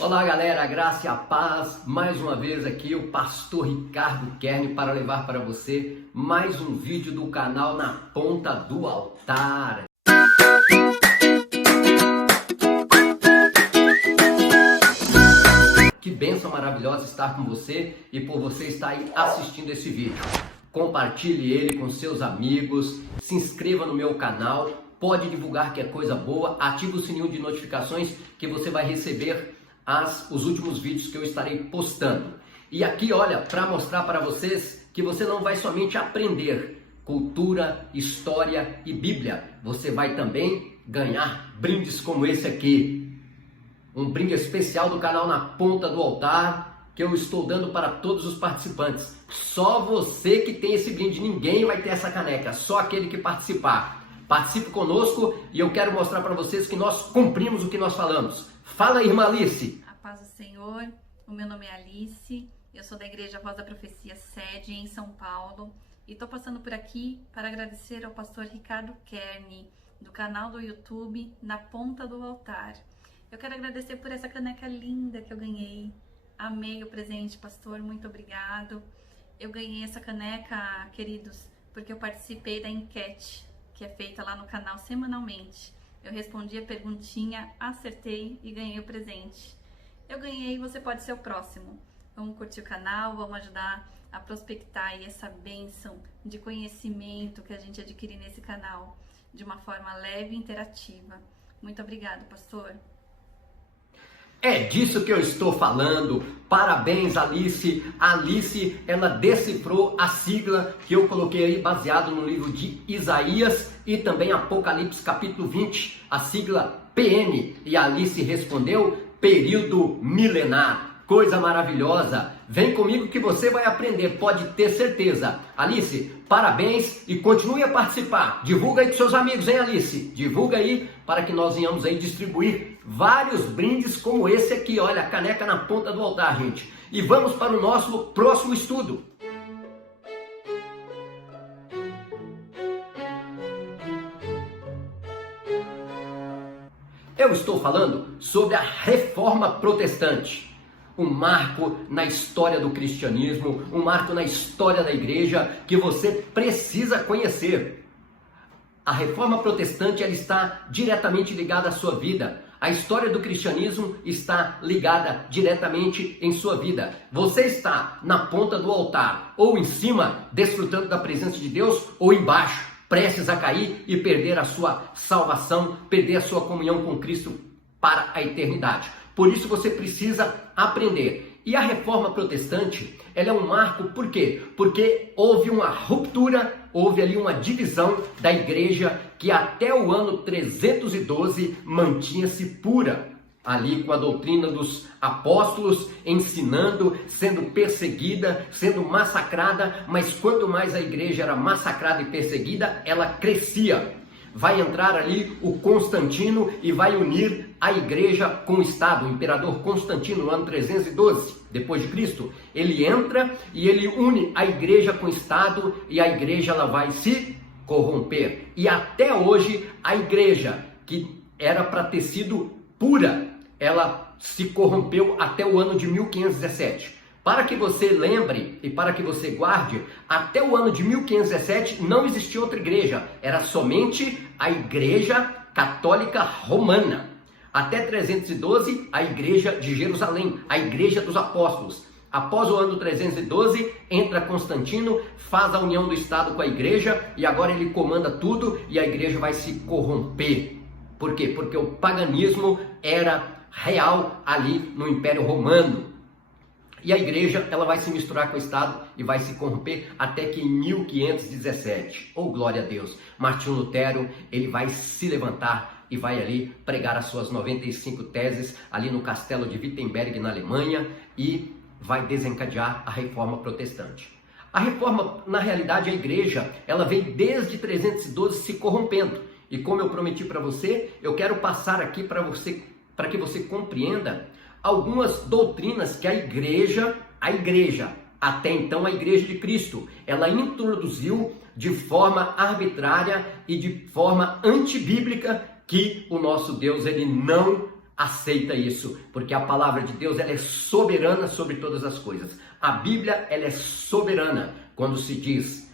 Olá galera, a graça e a paz, mais uma vez aqui o pastor Ricardo Kern para levar para você mais um vídeo do canal Na Ponta do Altar. Que bênção maravilhosa estar com você e por você estar aí assistindo esse vídeo. Compartilhe ele com seus amigos, se inscreva no meu canal, pode divulgar que é coisa boa, ative o sininho de notificações que você vai receber os últimos vídeos que eu estarei postando. E aqui, olha, para mostrar para vocês que você não vai somente aprender cultura, história e Bíblia, você vai também ganhar brindes como esse aqui. Um brinde especial do canal Na Ponta do Altar, que eu estou dando para todos os participantes. Só você que tem esse brinde, ninguém vai ter essa caneca, só aquele que participar. Participe conosco e eu quero mostrar para vocês que nós cumprimos o que nós falamos. Fala, irmã Alice. A paz do Senhor, o meu nome é Alice, eu sou da Igreja Voz da Profecia Sede em São Paulo e estou passando por aqui para agradecer ao pastor Ricardo Kern, do canal do YouTube Na Ponta do Altar. Eu quero agradecer por essa caneca linda que eu ganhei. Amei o presente, pastor, muito obrigado. Eu ganhei essa caneca, queridos, porque eu participei da enquete que é feita lá no canal semanalmente. Eu respondi a perguntinha, acertei e ganhei o presente. Eu ganhei, você pode ser o próximo. Vamos curtir o canal, vamos ajudar a prospectar aí essa bênção de conhecimento que a gente adquire nesse canal de uma forma leve e interativa. Muito obrigado, pastor. É disso que eu estou falando. Parabéns, Alice. A Alice, ela decifrou a sigla que eu coloquei aí baseado no livro de Isaías e também Apocalipse capítulo 20, a sigla PM. E a Alice respondeu período milenar. Coisa maravilhosa. Vem comigo que você vai aprender, pode ter certeza. Alice, parabéns e continue a participar. Divulga aí com seus amigos, hein, Alice? Divulga aí para que nós venhamos aí distribuir vários brindes como esse aqui. Olha, a caneca na ponta do altar, gente. E vamos para o nosso próximo estudo. Eu estou falando sobre a Reforma Protestante. Um marco na história do cristianismo, um marco na história da igreja que você precisa conhecer. A Reforma Protestante, ela está diretamente ligada à sua vida. A história do cristianismo está ligada diretamente em sua vida. Você está na ponta do altar, ou em cima, desfrutando da presença de Deus, ou embaixo, prestes a cair e perder a sua salvação, perder a sua comunhão com Cristo para a eternidade. Por isso você precisa aprender. E a Reforma Protestante, ela é um marco, por quê? Porque houve uma ruptura, houve ali uma divisão da igreja que até o ano 312 mantinha-se pura, ali com a doutrina dos apóstolos, ensinando, sendo perseguida, sendo massacrada, mas quanto mais a igreja era massacrada e perseguida, ela crescia. Vai entrar ali o Constantino e vai unir a igreja com o Estado. O imperador Constantino, no ano 312, depois de Cristo, ele entra e ele une a igreja com o Estado e a igreja ela vai se corromper. E até hoje a igreja, que era para ter sido pura, ela se corrompeu até o ano de 1517. Para que você lembre e para que você guarde, até o ano de 1517 não existia outra igreja, era somente a Igreja Católica Romana. Até 312, a Igreja de Jerusalém, a Igreja dos Apóstolos. Após o ano 312, entra Constantino, faz a união do Estado com a igreja e agora ele comanda tudo e a igreja vai se corromper. Por quê? Porque o paganismo era real ali no Império Romano. E a igreja, ela vai se misturar com o Estado e vai se corromper até que em 1517, oh glória a Deus, Martinho Lutero, ele vai se levantar e vai ali pregar as suas 95 teses ali no castelo de Wittenberg, na Alemanha, e vai desencadear a Reforma Protestante. A Reforma, na realidade, a igreja, ela vem desde 312 se corrompendo. E como eu prometi para você, eu quero passar aqui para que você compreenda algumas doutrinas que a igreja, até então a igreja de Cristo, ela introduziu de forma arbitrária e de forma antibíblica que o nosso Deus ele não aceita isso, porque a palavra de Deus ela é soberana sobre todas as coisas. A Bíblia ela é soberana quando se diz,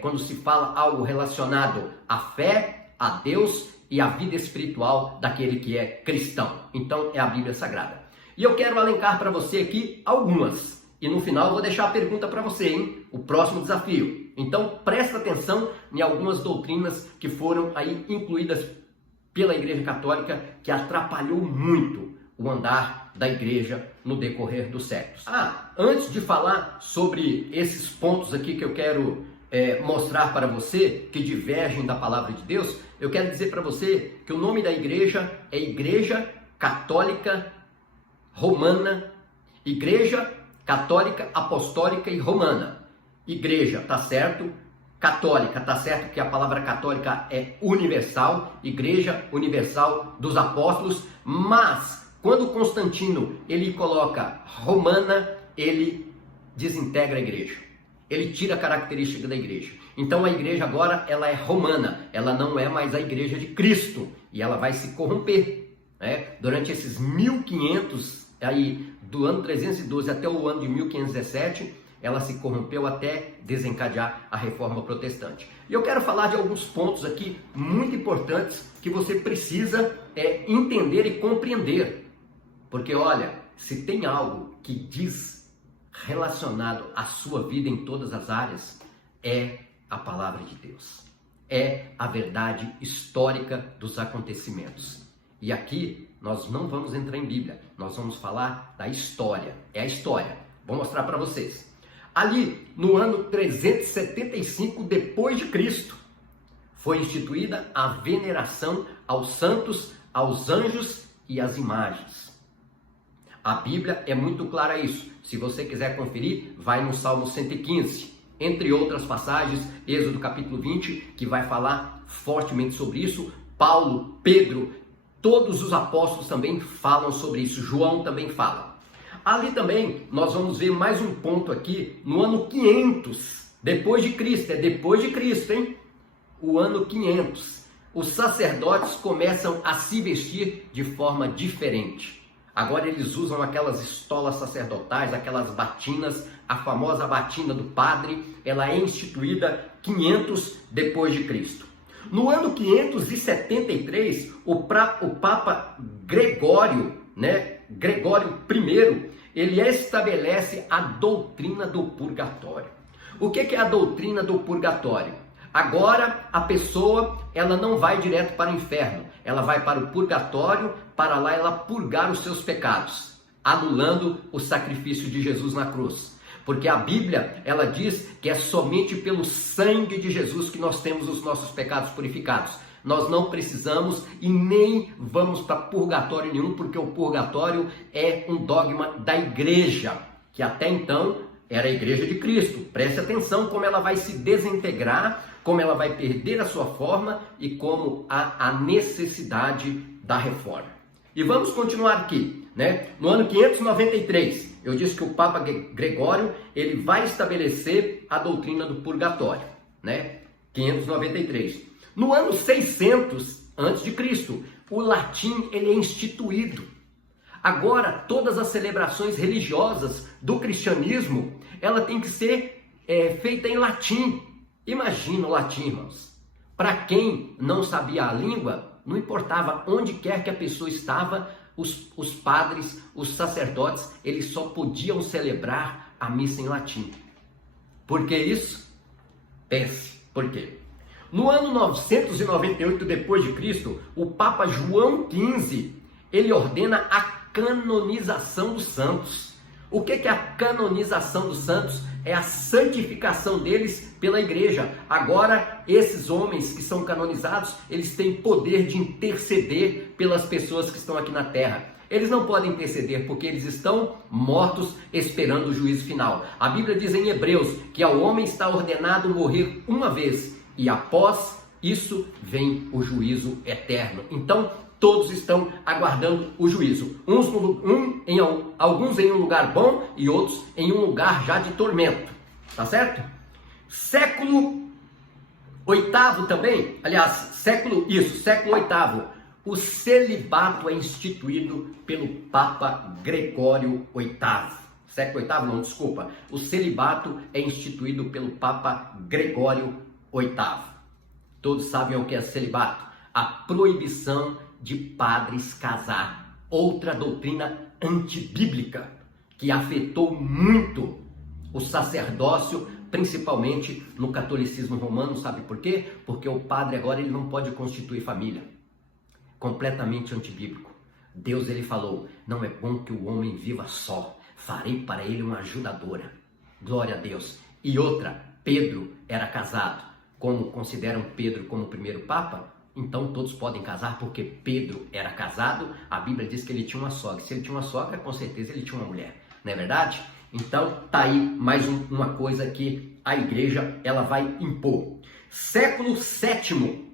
quando se fala algo relacionado à fé, a Deus e à vida espiritual daquele que é cristão. Então é a Bíblia Sagrada. E eu quero elencar para você aqui algumas. E no final eu vou deixar a pergunta para você, hein? O próximo desafio. Então presta atenção em algumas doutrinas que foram aí incluídas pela Igreja Católica, que atrapalhou muito o andar da igreja no decorrer dos séculos. Antes de falar sobre esses pontos aqui que eu quero mostrar para você, que divergem da palavra de Deus, eu quero dizer para você que o nome da igreja é Igreja Católica Romana, Igreja Católica Apostólica e Romana. Igreja, tá certo? Católica, tá certo que a palavra católica é universal, Igreja Universal dos Apóstolos, mas quando Constantino ele coloca romana, ele desintegra a igreja, ele tira a característica da igreja. Então a igreja agora ela é romana, ela não é mais a igreja de Cristo e ela vai se corromper, né? Durante esses 1500 aí do ano 312 até o ano de 1517, ela se corrompeu até desencadear a reforma protestante. E eu quero falar de alguns pontos aqui muito importantes que você precisa entender e compreender. Porque olha, se tem algo que diz relacionado à sua vida em todas as áreas, é a palavra de Deus. É a verdade histórica dos acontecimentos. E aqui nós não vamos entrar em Bíblia, nós vamos falar da história. É a história. Vou mostrar para vocês. Ali, no ano 375 depois de Cristo, foi instituída a veneração aos santos, aos anjos e às imagens. A Bíblia é muito clara a isso. Se você quiser conferir, vai no Salmo 115, entre outras passagens, Êxodo capítulo 20, que vai falar fortemente sobre isso. Paulo, Pedro, todos os apóstolos também falam sobre isso. João também fala. Ali também nós vamos ver mais um ponto aqui no ano 500 depois de Cristo. É depois de Cristo, hein? O ano 500. Os sacerdotes começam a se vestir de forma diferente. Agora eles usam aquelas estolas sacerdotais, aquelas batinas, a famosa batina do padre. Ela é instituída 500 depois de Cristo. No ano 573, o Papa Gregório, Gregório I, ele estabelece a doutrina do purgatório. O que é a doutrina do purgatório? Agora a pessoa ela não vai direto para o inferno, ela vai para o purgatório, para lá ela purgar os seus pecados, anulando o sacrifício de Jesus na cruz. Porque a Bíblia, ela diz que é somente pelo sangue de Jesus que nós temos os nossos pecados purificados. Nós não precisamos e nem vamos para purgatório nenhum, porque o purgatório é um dogma da igreja, que até então era a igreja de Cristo. Preste atenção como ela vai se desintegrar, como ela vai perder a sua forma e como há a necessidade da reforma. E vamos continuar aqui, No ano 593, eu disse que o Papa Gregório, ele vai estabelecer a doutrina do purgatório, 593. No ano 600 a.C., o latim ele é instituído. Agora, todas as celebrações religiosas do cristianismo, ela tem que ser feita em latim. Imagina o latim, irmãos. Para quem não sabia a língua, não importava onde quer que a pessoa estava, os padres, os sacerdotes, eles só podiam celebrar a missa em latim. Por que isso? Pense, por quê? No ano 998 depois de Cristo, o Papa João XV, ele ordena a canonização dos santos. O que é a canonização dos santos? É a santificação deles pela igreja. Agora, esses homens que são canonizados, eles têm poder de interceder pelas pessoas que estão aqui na terra. Eles não podem interceder porque eles estão mortos esperando o juízo final. A Bíblia diz em Hebreus que ao homem está ordenado morrer uma vez e após isso vem o juízo eterno. Então, todos estão aguardando o juízo. Alguns em um lugar bom e outros em um lugar já de tormento. Tá certo? Século VIII também, século VIII. o celibato é instituído pelo Papa Gregório VIII. Século VIII, não, desculpa. O celibato é instituído pelo Papa Gregório VIII. Todos sabem o que é celibato? A proibição de padres casar. Outra doutrina antibíblica que afetou muito o sacerdócio, principalmente no catolicismo romano. Sabe por quê? Porque o padre agora ele não pode constituir família. Completamente antibíblico. Deus ele falou, não é bom que o homem viva só, farei para ele uma ajudadora. Glória a Deus. E outra, Pedro era casado. Como consideram Pedro como o primeiro papa, então todos podem casar porque Pedro era casado. A Bíblia diz que ele tinha uma sogra. Se ele tinha uma sogra, com certeza ele tinha uma mulher. Não é verdade? Então tá aí mais uma coisa que a igreja ela vai impor. Século XII,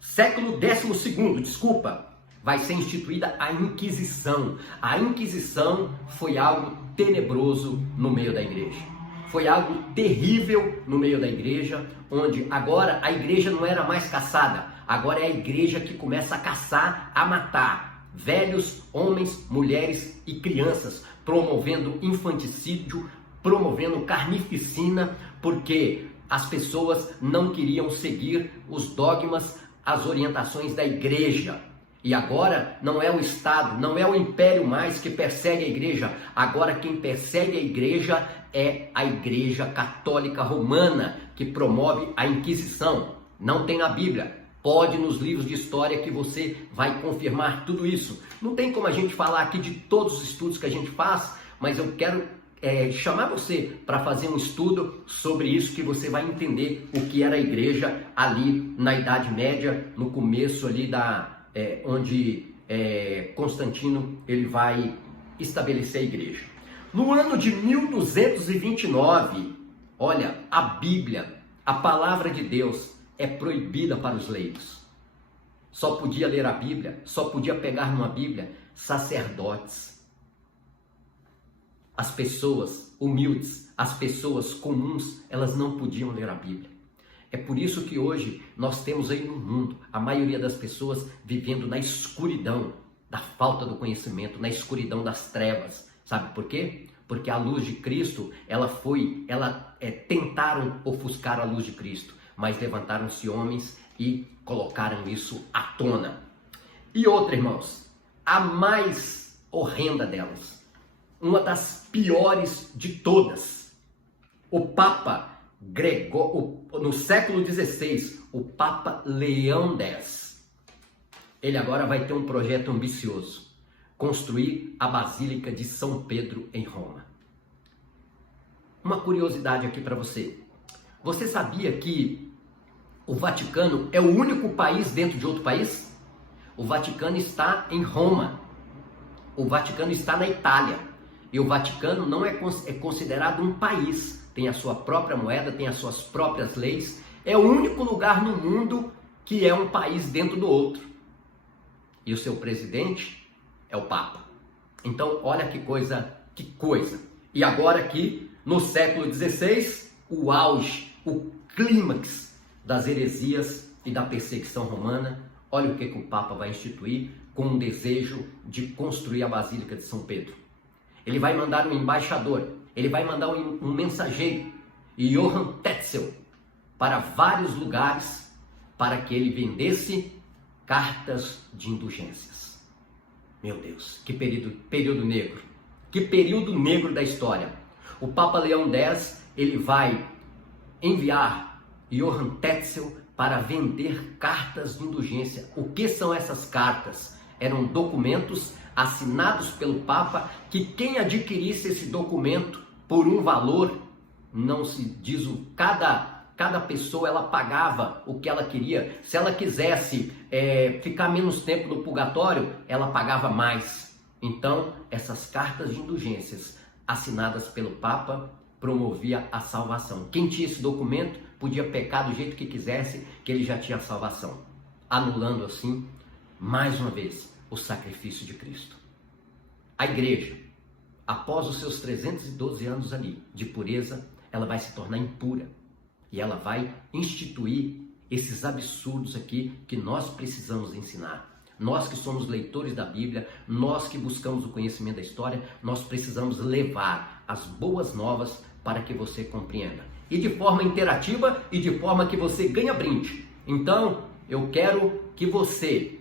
século XII, desculpa, vai ser instituída a Inquisição. A Inquisição foi algo tenebroso no meio da igreja. Foi algo terrível no meio da igreja, onde agora a igreja não era mais caçada. Agora é a igreja que começa a caçar, a matar velhos, homens, mulheres e crianças, promovendo infanticídio, promovendo carnificina, porque as pessoas não queriam seguir os dogmas, as orientações da igreja. E agora não é o Estado, não é o Império mais que persegue a igreja. Agora quem persegue a igreja é a Igreja Católica Romana, que promove a Inquisição. Não tem na Bíblia. Pode nos livros de história que você vai confirmar tudo isso. Não tem como a gente falar aqui de todos os estudos que a gente faz, mas eu quero chamar você para fazer um estudo sobre isso, que você vai entender o que era a igreja ali na Idade Média, no começo ali onde Constantino ele vai estabelecer a igreja. No ano de 1229, olha, a Bíblia, a palavra de Deus é proibida para os leigos. Só podia ler a Bíblia, só podia pegar numa Bíblia sacerdotes. As pessoas humildes, as pessoas comuns, elas não podiam ler a Bíblia. É por isso que hoje nós temos aí no mundo a maioria das pessoas vivendo na escuridão da falta do conhecimento, na escuridão das trevas. Sabe por quê? Porque a luz de Cristo, tentaram ofuscar a luz de Cristo, mas levantaram-se homens e colocaram isso à tona. E outra, irmãos, a mais horrenda delas, uma das piores de todas, o Papa no século XVI, o Papa Leão X, ele agora vai ter um projeto ambicioso, construir a Basílica de São Pedro em Roma. Uma curiosidade aqui para você. Você sabia que o Vaticano é o único país dentro de outro país? O Vaticano está em Roma. O Vaticano está na Itália. E o Vaticano não é considerado um país. Tem a sua própria moeda, tem as suas próprias leis. É o único lugar no mundo que é um país dentro do outro. E o seu presidente é o Papa. Então, olha que coisa, que coisa. E agora aqui, no século XVI, o auge, o clímax das heresias e da perseguição romana. Olha o que o Papa vai instituir com um desejo de construir a Basílica de São Pedro. Ele vai mandar um embaixador, ele vai mandar um mensageiro, Johann Tetzel, para vários lugares, para que ele vendesse cartas de indulgências. Meu Deus, que período negro. Que período negro da história. O Papa Leão X, ele vai enviar Johann Tetzel para vender cartas de indulgência. O que são essas cartas? Eram documentos assinados pelo Papa, que quem adquirisse esse documento por um valor, não se diz cada pessoa ela pagava o que ela queria. Se ela quisesse ficar menos tempo no purgatório, ela pagava mais. Então, essas cartas de indulgências assinadas pelo Papa promovia a salvação. Quem tinha esse documento podia pecar do jeito que quisesse, que ele já tinha a salvação, anulando assim, mais uma vez, o sacrifício de Cristo. A igreja, após os seus 312 anos ali de pureza, ela vai se tornar impura. E ela vai instituir esses absurdos aqui que nós precisamos ensinar. Nós que somos leitores da Bíblia, nós que buscamos o conhecimento da história, nós precisamos levar as boas novas para que você compreenda. E de forma interativa e de forma que você ganhe brinde. Então, eu quero que você,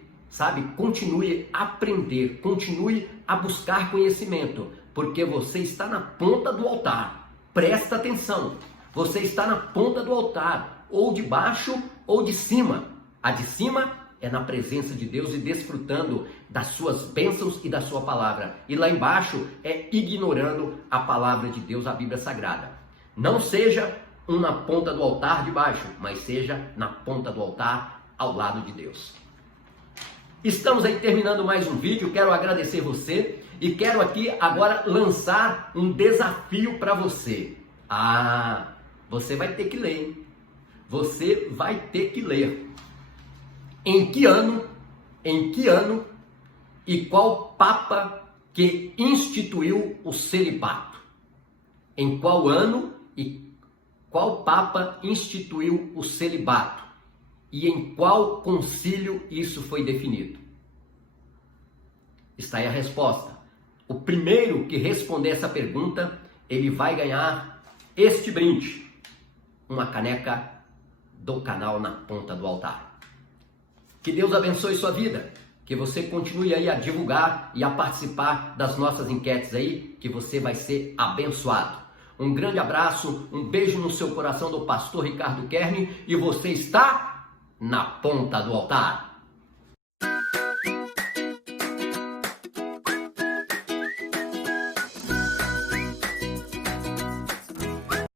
continue a aprender, continue a buscar conhecimento, porque você está na ponta do altar. Presta atenção, você está na ponta do altar, ou de baixo ou de cima. A de cima é na presença de Deus e desfrutando das suas bênçãos e da sua palavra. E lá embaixo é ignorando a palavra de Deus, a Bíblia Sagrada. Não seja na ponta do altar de baixo, mas seja na ponta do altar ao lado de Deus. Estamos aí terminando mais um vídeo. Quero agradecer você e quero aqui agora lançar um desafio para você. Você vai ter que ler, hein? Você vai ter que ler. Em que ano e qual Papa que instituiu o celibato? Em qual ano e qual Papa instituiu o celibato? E em qual concílio isso foi definido? Está aí a resposta. O primeiro que responder essa pergunta, ele vai ganhar este brinde. Uma caneca do canal Na Ponta do Altar. Que Deus abençoe sua vida. Que você continue aí a divulgar e a participar das nossas enquetes aí, que você vai ser abençoado. Um grande abraço, um beijo no seu coração do pastor Ricardo Kern, e você está na ponta do altar.